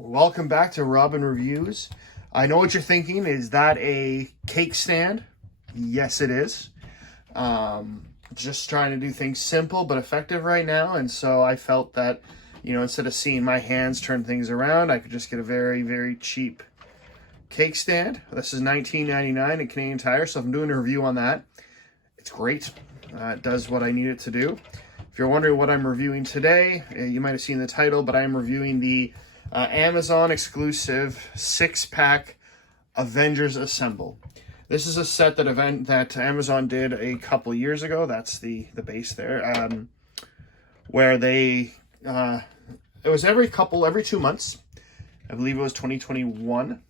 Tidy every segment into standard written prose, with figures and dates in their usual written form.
Welcome back to Robin Reviews. I know what you're thinking. Is that a cake stand? Yes, it is. Just trying to do things simple but effective right now. And so I felt that, instead of seeing my hands turn things around, I could just get a very, very cheap cake stand. This is $19.99 at Canadian Tire, so if I'm doing a review on that, it's great. It does what I need it to do. If you're wondering what I'm reviewing today, you might have seen the title, but I am reviewing the Amazon exclusive 6-pack Avengers Assemble. This is a set that Amazon did a couple years ago. That's the base there, where they it was every 2 months. I believe it was 2021.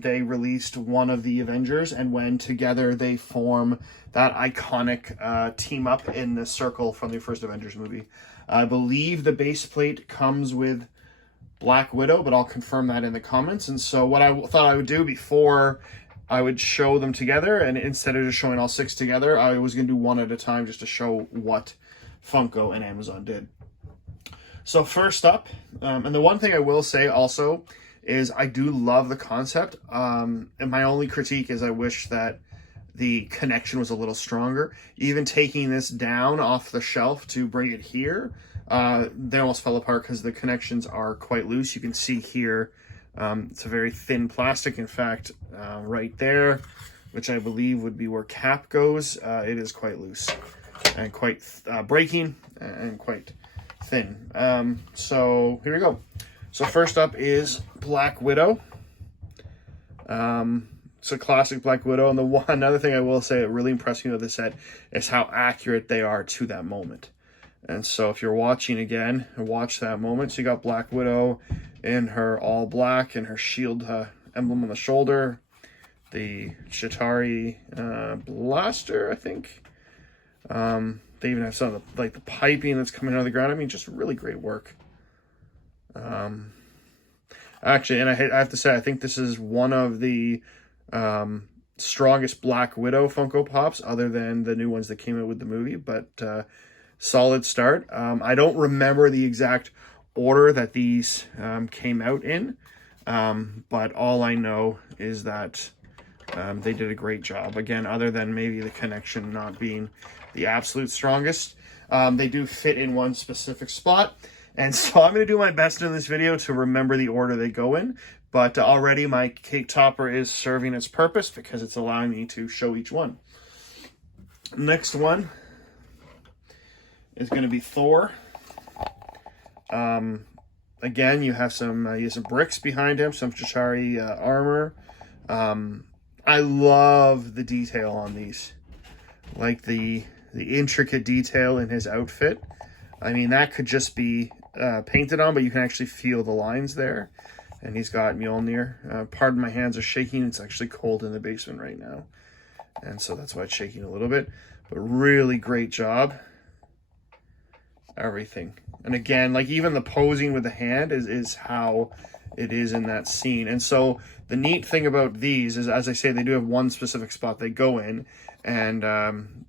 They released one of the Avengers, and when together they form that iconic team up in the circle from the first Avengers movie. I believe the base plate comes with Black Widow, but I'll confirm that in the comments. And so what I thought I would do before I would show them together, and instead of just showing all 6 together, I was going to do one at a time just to show what Funko and Amazon did. So first up, and the one thing I will say also is I do love the concept, and my only critique is I wish that the connection was a little stronger. Even taking this down off the shelf to bring it here, they almost fell apart because the connections are quite loose. You can see here, it's a very thin plastic. In fact, right there, which I believe would be where Cap goes, it is quite loose and quite breaking and quite thin. So here we go. So first up is Black Widow. It's a classic Black Widow, and another thing I will say that really impressed me with this set is how accurate they are to that moment. And so if you're watching again, watch that moment. So you got Black Widow in her all black and her shield emblem on the shoulder. The Chitauri blaster, I think. They even have some of the piping that's coming out of the ground. I mean, just really great work. Actually, and I have to say, I think this is one of the strongest Black Widow Funko Pops, other than the new ones that came out with the movie, but solid start. I don't remember the exact order that these came out in, but all I know is that they did a great job. Again, other than maybe the connection not being the absolute strongest, they do fit in one specific spot. And so I'm going to do my best in this video to remember the order they go in. But already my cake topper is serving its purpose because it's allowing me to show each one. Next one is going to be Thor. Again, you have some bricks behind him, some Chitauri armor. I love the detail on these. Like the intricate detail in his outfit. I mean, that could just be painted on, but you can actually feel the lines there. And he's got Mjolnir. Pardon my hands are shaking. It's actually cold in the basement right now. And so that's why it's shaking a little bit. But really great job. Everything. And again, like even the posing with the hand is how it is in that scene. And so the neat thing about these is, as I say, they do have one specific spot they go in. And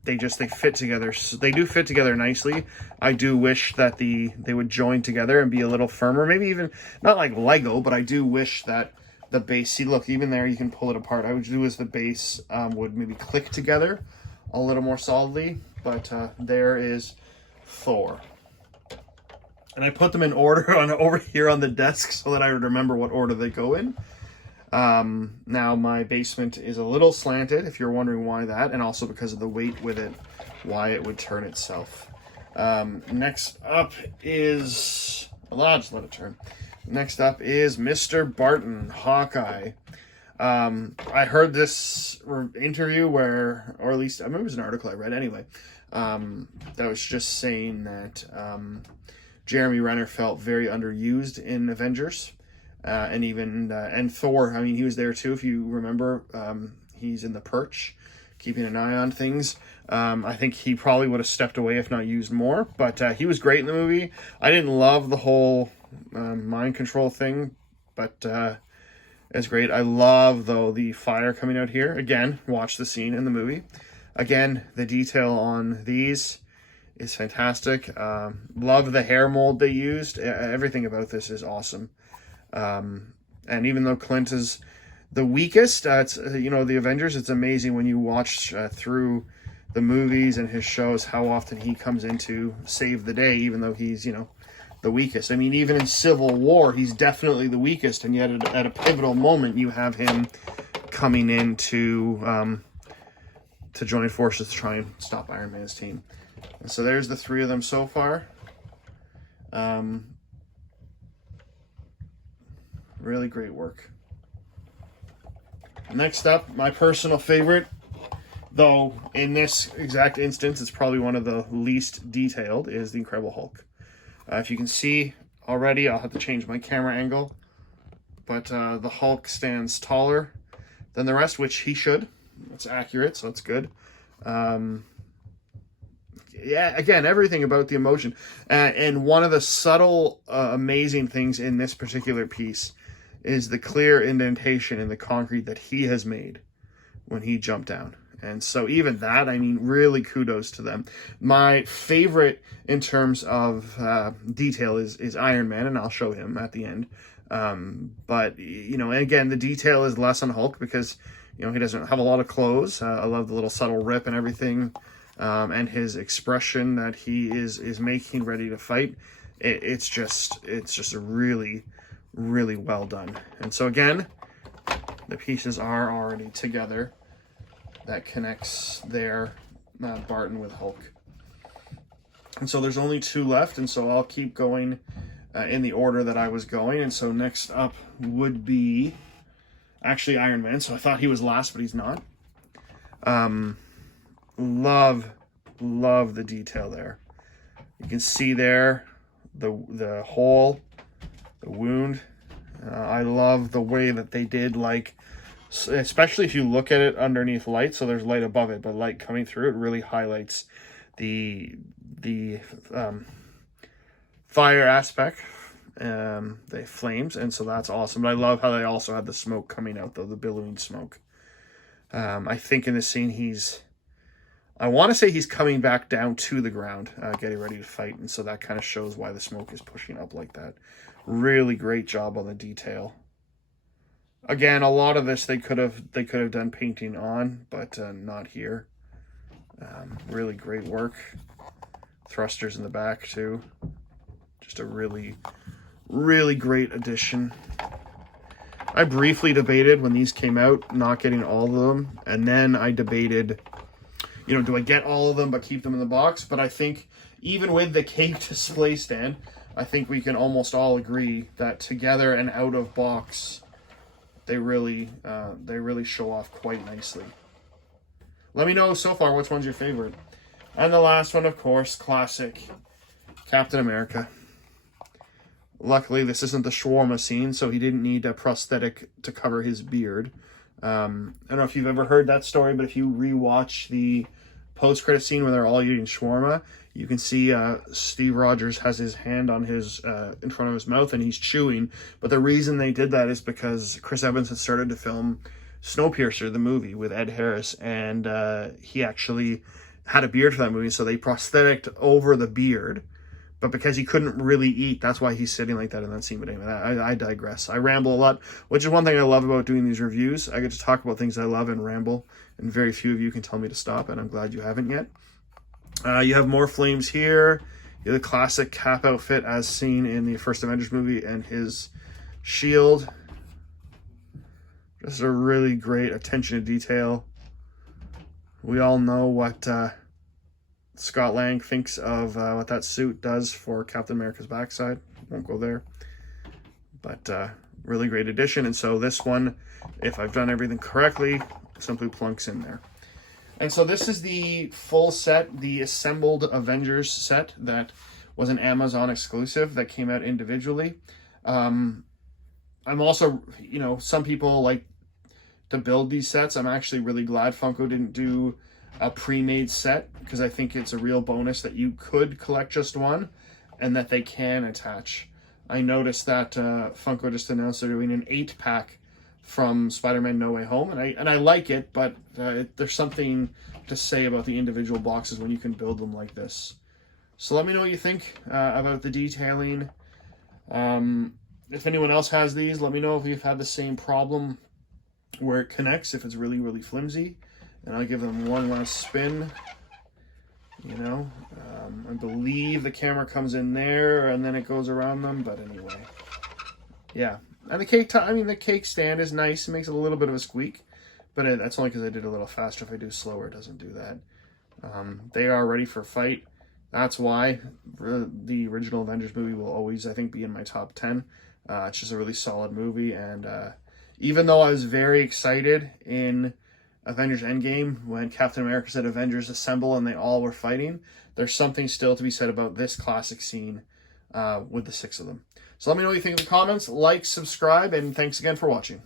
they fit together. So they do fit together nicely. I do wish that they would join together and be a little firmer. Maybe even not like Lego, but I do wish that the base. See, look, even there you can pull it apart. I would do is the base would maybe click together a little more solidly. But there is Thor. And I put them in order over here on the desk so that I would remember what order they go in. Now my basement is a little slanted, if you're wondering why that, and also because of the weight with it, why it would turn itself. Next up is, I'll just let it turn. Next up is Mr. Barton, Hawkeye. I heard this interview where, or at least, I remember it was an article I read anyway, that was just saying that Jeremy Renner felt very underused in Avengers. And even and Thor, I mean, he was there too. If you remember, he's in the perch, keeping an eye on things. I think he probably would have stepped away if not used more. But he was great in the movie. I didn't love the whole mind control thing, but it's great. I love, though, the fire coming out here. Again, watch the scene in the movie. Again, the detail on these is fantastic. Love the hair mold they used. Everything about this is awesome. And even though Clint is the weakest, it's, the Avengers, it's amazing when you watch through the movies and his shows how often he comes in to save the day, even though he's, the weakest. I mean, even in Civil War, he's definitely the weakest, and yet at a pivotal moment, you have him coming in to join forces to try and stop Iron Man's team. And so there's the three of them so far. Really great work. Next up, my personal favorite, though in this exact instance, it's probably one of the least detailed, is the Incredible Hulk. If you can see already, I'll have to change my camera angle, but the Hulk stands taller than the rest, which he should. That's accurate, so that's good. Yeah, again, everything about the emotion. And one of the subtle, amazing things in this particular piece is the clear indentation in the concrete that he has made when he jumped down. And so even that, I mean, really kudos to them. My favorite in terms of detail is Iron Man, and I'll show him at the end. But, again, the detail is less on Hulk because, he doesn't have a lot of clothes. I love the little subtle rip and everything. And his expression that he is making ready to fight. It's just a really, really well done. And so again, the pieces are already together. That connects there, Barton with Hulk. And so there's only two left, and so I'll keep going in the order that I was going. And so next up would be actually Iron Man. So I thought he was last, but he's not. Love the detail there. You can see there the hole, the wound. I love the way that they did, especially if you look at it underneath light. So there's light above it, but light coming through it really highlights the fire aspect, the flames, and so that's awesome. But I love how they also had the smoke coming out, though, the billowing smoke. I think in this scene I want to say he's coming back down to the ground, getting ready to fight, and so that kind of shows why the smoke is pushing up like that. Really great job on the detail. Again, a lot of this they could have done painting on, but not here. Really great work. Thrusters in the back too. Just a really, really great addition. I briefly debated when these came out not getting all of them, and then I debated, do I get all of them but keep them in the box? But I think even with the cake display stand, I think we can almost all agree that together and out of box, they really show off quite nicely. Let me know so far which one's your favorite. And the last one, of course, classic Captain America. Luckily, this isn't the shawarma scene, so he didn't need a prosthetic to cover his beard. I don't know if you've ever heard that story, but if you rewatch the post-credit scene where they're all eating shawarma, you can see Steve Rogers has his hand on his in front of his mouth and he's chewing. But the reason they did that is because Chris Evans had started to film Snowpiercer, the movie, with Ed Harris, and he actually had a beard for that movie, so they prosthetic over the beard. But because he couldn't really eat, that's why he's sitting like that in that scene. But anyway, I digress. I ramble a lot, which is one thing I love about doing these reviews. I get to talk about things I love and ramble, and very few of you can tell me to stop, and I'm glad you haven't yet. You have more flames here. You have the classic Cap outfit as seen in the first Avengers movie and his shield. Just a really great attention to detail. We all know what Scott Lang thinks of what that suit does for Captain America's backside. Won't go there. But really great addition. And so this one, if I've done everything correctly, simply plunks in there. And so this is the full set, the assembled Avengers set that was an Amazon exclusive that came out individually. I'm also, some people like to build these sets. I'm actually really glad Funko didn't do a pre-made set, because I think it's a real bonus that you could collect just one and that they can attach. I noticed that Funko just announced they're doing an 8-pack from Spider-Man No Way Home, and I like it, but there's something to say about the individual boxes when you can build them like this. So let me know what you think about the detailing. if anyone else has these, let me know if you've had the same problem where it connects, if it's really, really flimsy. And I'll give them one last spin. You know, I believe the camera comes in there and then it goes around them. But anyway, yeah. And the the cake stand is nice. It makes a little bit of a squeak, but that's only because I did a little faster. If I do slower, it doesn't do that. They are ready for a fight. That's why the original Avengers movie will always, I think, be in my top 10. It's just a really solid movie. And even though I was very excited in Avengers Endgame when Captain America said Avengers assemble and they all were fighting, there's something still to be said about this classic scene with the 6 of them. So let me know what you think in the comments. Like, subscribe, and thanks again for watching.